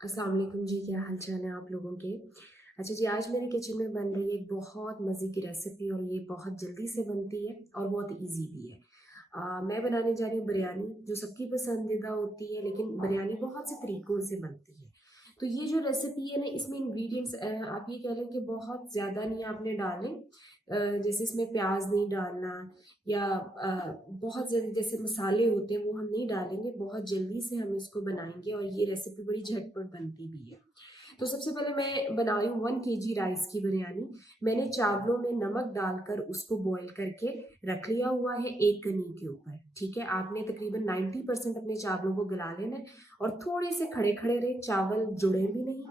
अस्सलाम वालेकुम जी, क्या हाल चाल है आप लोगों के। अच्छा जी, आज मेरे किचन में बन रही है एक बहुत मज़े की रेसिपी और ये बहुत जल्दी से बनती है और बहुत इजी भी है। मैं बनाने जा रही हूँ बिरयानी, जो सबकी पसंदीदा होती है, लेकिन बिरयानी बहुत से तरीक़ों से बनती है। तो ये जो रेसिपी है ना, इसमें इंग्रेडिएंट्स आप ये कह लें कि बहुत ज़्यादा नहीं आपने डालें। जैसे इसमें प्याज नहीं डालना या बहुत ज़्यादा जैसे मसाले होते हैं वो हम नहीं डालेंगे, बहुत जल्दी से हम इसको बनाएँगे और ये रेसिपी बड़ी झटपट बनती भी है। तो सबसे पहले मैं बना रही हूँ 1 केजी राइस की बिरयानी। मैंने चावलों में नमक डालकर उसको बॉयल करके रख लिया हुआ है एक कनी के ऊपर, ठीक है? आपने तकरीबन 90% अपने चावलों को गला लेना है और थोड़े से खड़े-खड़े रहे, चावल जुड़े भी नहीं,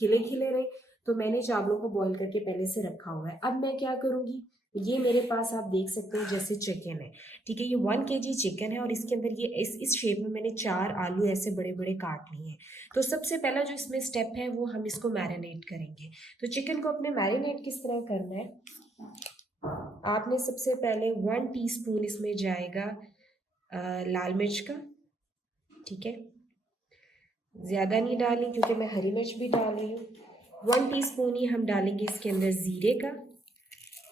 खिले-खिले रहे। तो मैंने चावलों को बॉयल करके पहले से रखा हुआ है। अब मैं क्या करूँगी, ये मेरे पास आप देख सकते हो जैसे चिकन है, ठीक है? ये 1 केजी चिकन है और इसके अंदर ये इस शेप में मैंने 4 आलू ऐसे बड़े-बड़े काट लिए हैं। तो सबसे पहला जो इसमें स्टेप है वो हम इसको मैरिनेट करेंगे। तो चिकन को अपने मैरिनेट किस तरह करना है, आपने सबसे पहले 1 टीस्पून इसमें जाएगा लाल मिर्च का, ठीक है? ज़्यादा नहीं डाली क्योंकि मैं हरी मिर्च भी डाल रही हूँ। 1 टीस्पून ही हम डालेंगे इसके अंदर ज़ीरे का,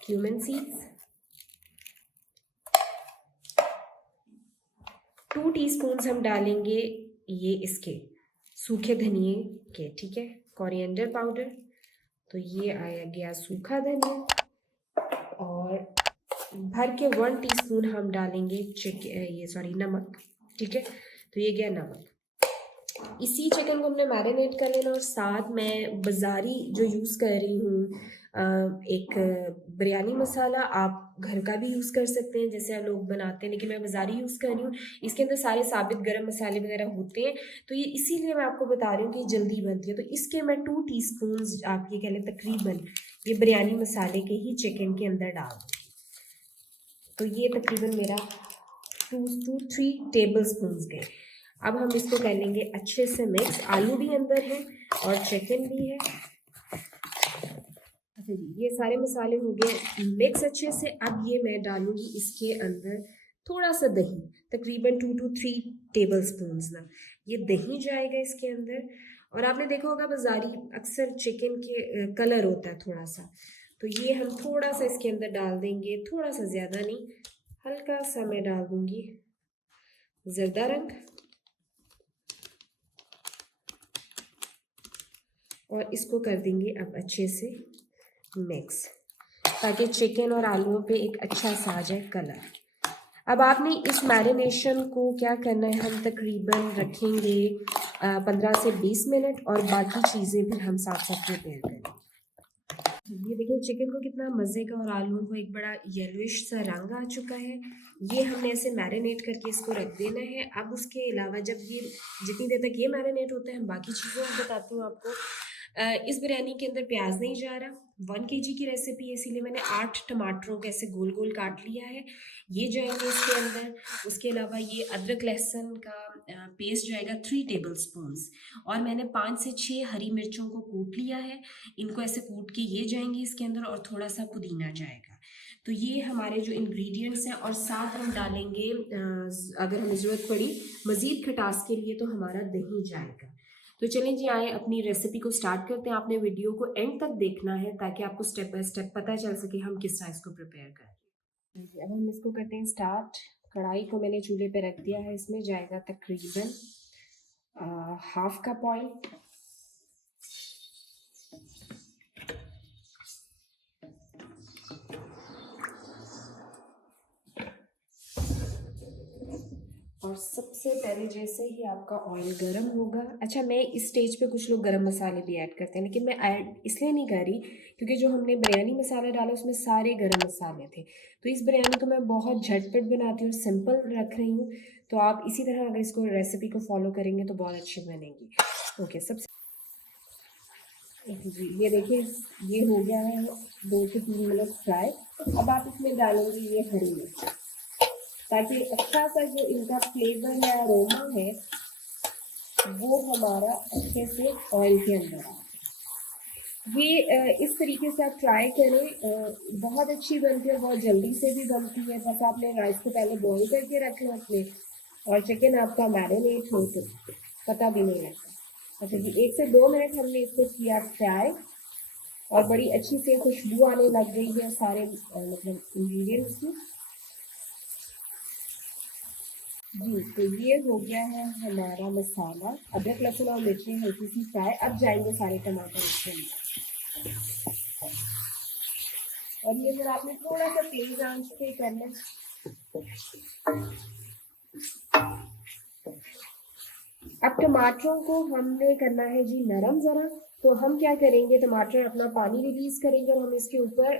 क्यूमिन सीड्स, 2 टीस्पून्स हम डालेंगे ये इसके सूखे धनिए के, ठीक है? कोरिएंडर पाउडर, तो ये आया गया सूखा धनिया। और भर के 1 टीस्पून हम डालेंगे नमक, ठीक है? तो ये गया नमक। इसी चिकन को हमने मैरिनेट कर लेना और साथ मैं बाज़ारी जो यूज़ कर रही हूँ एक बिरयानी मसाला, आप घर का भी यूज़ कर सकते हैं जैसे आप लोग बनाते हैं, लेकिन मैं बाज़ारी यूज़ कर रही हूँ। इसके अंदर सारे साबित गरम मसाले वगैरह होते हैं, तो ये इसीलिए मैं आपको बता रही हूँ कि ये जल्दी बनती है। तो इसके मैं 2 टीस्पून्स आप ये कह लें तकरीबन ये बिरयानी मसाले के ही चिकन के अंदर डाल दूँगी। तो ये तकरीबन मेरा 2 टू 3 टेबल स्पून्स गए। अब हम इसको कर लेंगे अच्छे से मिक्स, आलू भी अंदर है और चिकन भी है। अच्छा जी, ये सारे मसाले हो गए मिक्स अच्छे से। अब ये मैं डालूँगी इसके अंदर थोड़ा-सा दही, तकरीबन 2 टू 3 टेबल स्पून्स ना, ये दही जाएगा इसके अंदर। और आपने देखा होगा बाज़ारी अक्सर चिकन के कलर होता है थोड़ा-सा, तो ये हम थोड़ा-सा इसके अंदर डाल देंगे, थोड़ा-सा ज़्यादा नहीं, हल्का-सा मैं डाल दूँगी ज़रदा रंग और इसको कर देंगे अब अच्छे से मिक्स, ताकि चिकन और आलूओं पे एक अच्छा सा आ जाए कलर। अब आपने इस मैरिनेशन को क्या करना है, हम तकरीबन रखेंगे 15 से 20 मिनट और बाकी चीज़ें भी हम साथ-साथ प्रिपेयर करेंगे। ये देखिए चिकन को कितना मज़े का और आलूओं को एक बड़ा येलोइश सा रंग आ चुका है। ये हमने ऐसे मैरिनेट करके इसको रख देना है। अब उसके अलावा जब ये जितनी देर तक ये मैरिनेट होता है, हम बाकी चीज़ें बताती हूँ आपको। इस बिरयानी के अंदर प्याज नहीं जा रहा, 1 केजी की रेसिपी है इसीलिए मैंने 8 टमाटरों को ऐसे गोल-गोल काट लिया है, ये जाएँगे इसके अंदर। उसके अलावा ये अदरक लहसुन का पेस्ट जाएगा 3 टेबल स्पून्स और मैंने 5 से 6 हरी मिर्चों को कूट लिया है। इनको ऐसे कूट के ये जाएँगे इसके अंदर और थोड़ा-सा पुदीना जाएगा। तो ये हमारे जो इंग्रेडिएंट्स हैं और साथ हम डालेंगे अगर हमें ज़रूरत पड़ी मज़ीद खटास के लिए तो हमारा दही जाएगा। तो चलें जी, आएँ अपनी रेसिपी को स्टार्ट करते हैं। आपने वीडियो को एंड तक देखना है ताकि आपको स्टेप बाय स्टेप पता चल सके हम किस तरह इसको प्रिपेयर कर रहे हैं। जी, अब हम इसको करते हैं स्टार्ट। कढ़ाई को मैंने चूल्हे पे रख दिया है, इसमें जाएगा तकरीबन हाफ कप ऑयल, और सबसे पहले जैसे ही आपका ऑयल गर्म होगा, अच्छा मैं इस स्टेज पे कुछ लोग गरम मसाले भी ऐड करते हैं, लेकिन मैं ऐड इसलिए नहीं कर रही क्योंकि जो हमने बिरयानी मसाला डाला उसमें सारे गरम मसाले थे। तो इस बिरयानी को मैं बहुत झटपट बनाती हूँ, सिंपल रख रही हूँ, तो आप इसी तरह अगर इसको रेसिपी को फॉलो करेंगे तो बहुत अच्छी बनेगी। ओके, सबसे जी, ये देखिए ये हो गया है 2 से 3 मिनट फ्राई। अब आप इसमें डालेंगे ये हरी मिर्च, ताकि अच्छा सा जो इनका फ्लेवर या अरोमा है वो हमारा अच्छे से ऑयल के अंदर आए। ये इस तरीके से आप ट्राई करें, बहुत अच्छी बनती है, बहुत जल्दी से भी बनती है। बस आपने राइस को पहले बॉईल करके रख लो अपने और चिकन आपका मैरिनेट हो तो पता भी नहीं लगता। अच्छा जी, 1 से 2 मिनट हमने इसको किया फ्राई और बड़ी अच्छी से खुशबू आने लग गई है सारे मतलब इंग्रेडिएंट्स की। जी, तो ये हो गया है हमारा मसाला। अदरक, लहसुन और मिर्ची हल्की सी फ्राई। अब जाएंगे सारे टमाटर इसके अंदर और ये अगर आपने थोड़ा सा तेज आंच पे करना है। अब टमाटरों को हमने करना है जी नरम ज़रा। तो हम क्या करेंगे, टमाटर अपना पानी रिलीज करेंगे और हम इसके ऊपर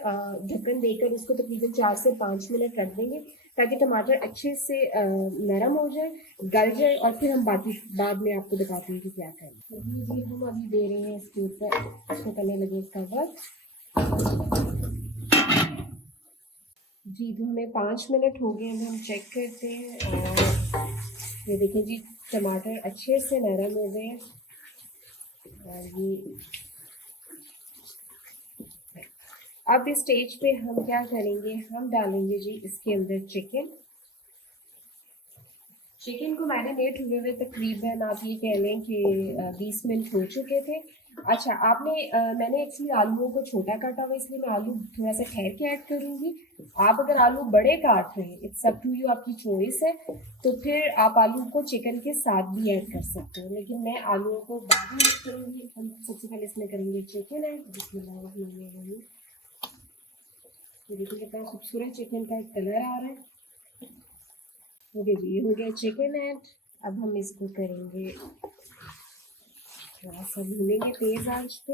ढक्कन देकर इसको तकरीबन 4 से 5 मिनट रख देंगे ताकि टमाटर अच्छे से नरम हो जाए, गल जाए और फिर हम बाकी बाद में आपको बताते हैं कि क्या करें। तो जी हम अभी दे रहे हैं इसके ऊपर, इसको करने लगे इसका वर्क। जी तो हमें 5 मिनट हो गए, हम चेक करते हैं और ये देखिए जी टमाटर अच्छे से नरम हो गए और ये अब इस स्टेज पे हम क्या करेंगे, हम डालेंगे जी इसके अंदर चिकन को मैरिनेट हुए हुए तकरीबन आप ये कह लें कि 20 मिनट हो चुके थे। अच्छा आपने मैंने एक्चुअली आलूओं को छोटा काटा हुआ इसलिए मैं आलू थोड़ा सा ठहर के ऐड करूँगी। आप अगर आलू बड़े काट रहे हैं, इट्स अप टू यू, आपकी चॉइस है, तो फिर आप आलू को चिकन के साथ भी ऐड कर सकते हो, लेकिन मैं आलूओं को बाद में ऐड करूँगी। हम सबसे पहले इसमें करेंगे चिकन ऐड, जिसमें देखिए कितना खूबसूरत चिकन का एक कलर आ रहा है। ओके जी, ये हो गया चिकन ऐड। अब हम इसको करेंगे थोड़ा सा भूनेंगे तेज आंच पे।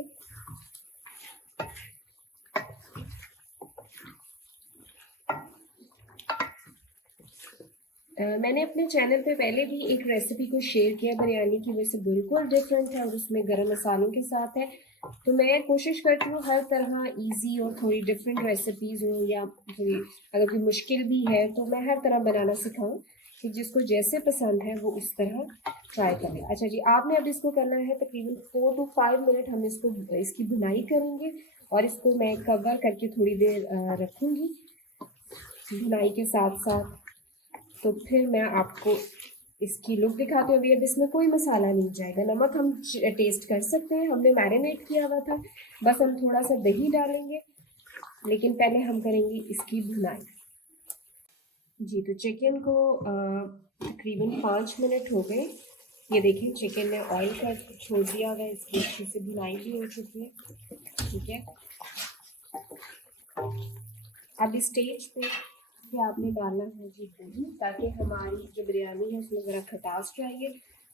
मैंने अपने चैनल पे पहले भी एक रेसिपी को शेयर किया बिरयानी की, वैसे बिल्कुल डिफरेंट है और उसमें गरम मसालों के साथ है। तो मैं कोशिश करती हूँ हर तरह इजी और थोड़ी डिफरेंट रेसिपीज़ हो, या थोड़ी अगर कोई मुश्किल भी है तो मैं हर तरह बनाना सिखाऊँ कि जिसको जैसे पसंद है वो उस तरह ट्राई करें। अच्छा जी, आपने अब इसको करना है तकरीबन 4 to 5 मिनट हम इसकी भुनाई करेंगे और इसको मैं कवर करके थोड़ी देर रखूँगी भुनाई के साथ साथ। तो फिर मैं आपको इसकी लुक दिखाती हूँ। अभी अब इसमें कोई मसाला नहीं जाएगा, नमक हम टेस्ट कर सकते हैं, हमने मैरिनेट किया हुआ था, बस हम थोड़ा सा दही डालेंगे, लेकिन पहले हम करेंगे इसकी भुनाई। जी तो चिकन को तकरीबन 5 मिनट हो गए। ये देखिए चिकन ने ऑयल का छोड़ दिया हुआ है, इसकी अच्छे से भुनाई भी हो चुकी है। ठीक है, अब इस स्टेज पे कि आपने डालना है जी दही, ताकि हमारी जो बिरयानी है उसमें ज़रा खटास चाहिए।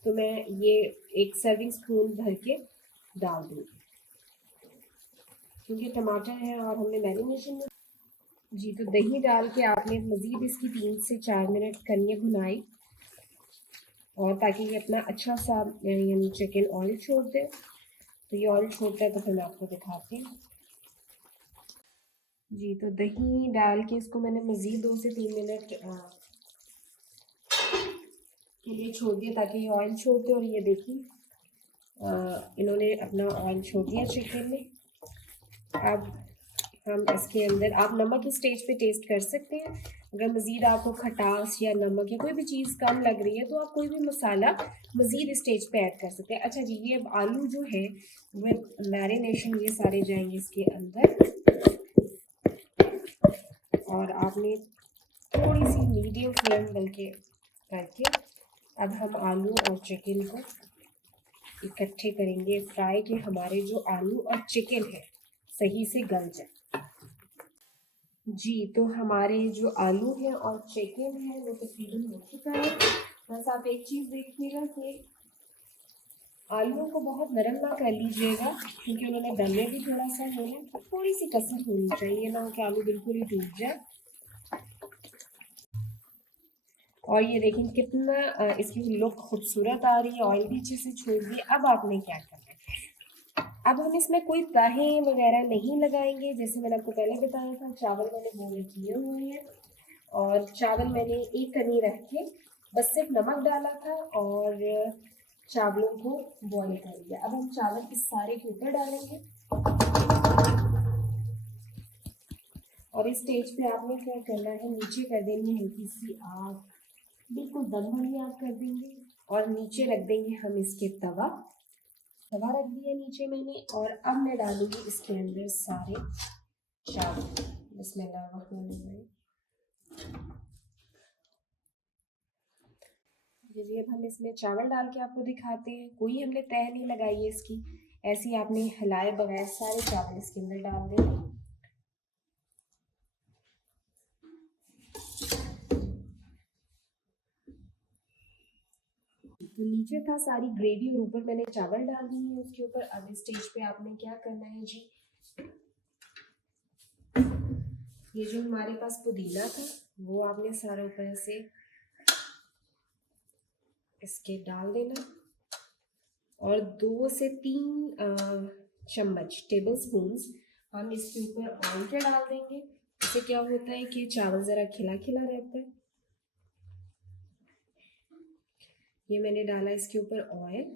तो मैं ये 1 सर्विंग स्पून भर के डाल दूँगी क्योंकि टमाटर है और हमने मैरिनेशन में। जी तो दही डाल के आपने मज़ीद इसकी 3 से 4 मिनट करनी है भुनाई, और ताकि ये अपना अच्छा सा यानी चिकन ऑयल छोड़ दे। तो ये ऑयल छोड़ता है तो फिर मैं आपको दिखाती हूँ। जी तो दही डाल के इसको मैंने मज़ीद 2 से 3 मिनट के लिए छोड़ दिया ताकि ये ऑयल छोड़ दे। और ये देखिए इन्होंने अपना ऑयल छोड़ दिया चिकन में। अब हम इसके अंदर, आप नमक इस स्टेज पे टेस्ट कर सकते हैं, अगर मज़ीद आपको खटास या नमक या कोई भी चीज़ कम लग रही है तो आप कोई भी मसाला मज़ीद इस स्टेज पे ऐड कर सकते हैं। अच्छा जी, ये अब आलू जो है वह मैरिनेशन ये सारे जाएंगे इसके अंदर, और आपने थोड़ी सी मीडियम फ्लेम बल्कि करके अब हम आलू और चिकन को इकट्ठे करेंगे फ्राई, के हमारे जो आलू और चिकन है सही से गल जाए। जी तो हमारे जो आलू हैं और चिकन है वो तकरीबन हो चुका है। बस आप एक चीज़ देखिएगा कि आलूओं को बहुत नरम ना कर लीजिएगा क्योंकि उन्होंने गल में भी थोड़ा सा होना है, तो थोड़ी सी कसर होनी चाहिए, ना हो कि आलू बिल्कुल ही टूट जाए। और ये देखें कितना इसकी लुक खूबसूरत आ रही है, ऑयल भी अच्छे से छोड़ दिए। अब आपने क्या करना है, अब हम इसमें कोई तहें वगैरह नहीं लगाएंगे, जैसे मैंने आपको पहले बताया था। चावल मैंने बोल किए हुए हैं और चावल मैंने एक कनी रख के बस सिर्फ नमक डाला था और चावलों को बॉईल कर लिया। अब हम चावल इस सारे के ऊपर डालेंगे और इस स्टेज पे आपने क्या करना है, नीचे कर देनी है हल्की सी आग, बिल्कुल दम वाली आग कर देंगे और नीचे रख देंगे हम इसके तवा। तवा रख दिया नीचे मैंने और अब मैं डालूंगी इसके अंदर सारे चावल। बिस्मिल्लाहिर्रहमानिर्रहीम। जी अब हम इसमें चावल डाल के आपको दिखाते हैं। कोई हमने तह नहीं लगाई है इसकी, ऐसे ही आपने हिलाए बगैर सारे चावल इसके अंदर डाल दें। तो नीचे था सारी ग्रेवी और ऊपर मैंने चावल डाल दी है उसके ऊपर। अब इस स्टेज पे आपने क्या करना है जी, ये जो हमारे पास पुदीना था वो आपने सारा ऊपर से इसके डाल देना और 2 से 3 चम्मच टेबल स्पून हम इसके ऊपर ऑयल के डाल देंगे। इससे क्या होता है कि चावल ज़रा खिला खिला रहता है। ये मैंने डाला इसके ऊपर ऑयल।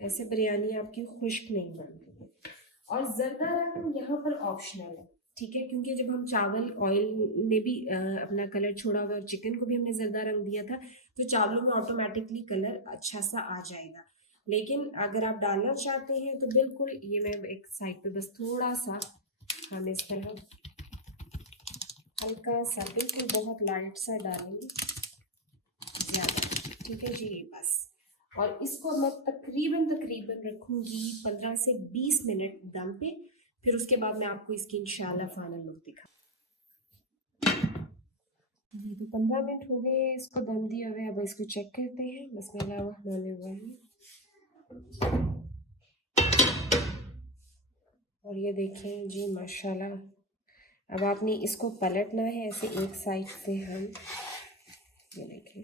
ऐसे बिरयानी आपकी खुश्क नहीं बनती। और ज़रदा रंग यहाँ पर ऑप्शनल है, ठीक है, क्योंकि जब हम चावल ऑयल ने भी अपना कलर छोड़ा हुआ और चिकन को भी हमने ज़रदा रंग दिया था तो चावलों में ऑटोमेटिकली कलर अच्छा सा आ जाएगा। लेकिन अगर आप डालना चाहते हैं तो बिल्कुल, ये मैं एक साइड पे बस थोड़ा सा हम इस तरह हल्का सा, बिल्कुल बहुत लाइट सा डालेंगे, ज़्यादा, ठीक है जी, बस। और इसको मैं तकरीबन रखूँगी 15 से 20 मिनट दम पे। फिर उसके बाद मैं आपको इसकी इंशाल्लाह फाइनल लुक दिखा। जी तो 15 मिनट हो गए इसको दम दिए हुए। अब इसको चेक करते हैं। बिस्मिल्लाहिर्रहमानिर्रहीम। और ये देखें जी माशाल्लाह। अब आपने इसको पलटना है ऐसे एक साइड से हम, ये देखें,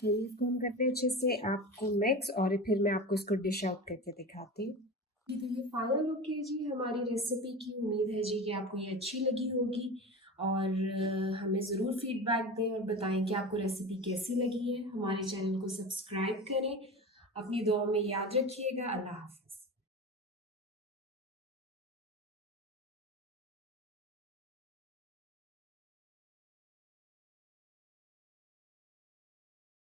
फिर इसको हम करते हैं अच्छे से आपको मिक्स और फिर मैं आपको इसको डिश आउट करके दिखाती हूँ। जी तो ये फाइनल लुक है जी हमारी रेसिपी की। उम्मीद है जी कि आपको ये अच्छी लगी होगी और हमें ज़रूर फीडबैक दें और बताएं कि आपको रेसिपी कैसी लगी है। हमारे चैनल को सब्सक्राइब करें। अपनी दुआ में याद रखिएगा। अल्लाह हाफ़िज़।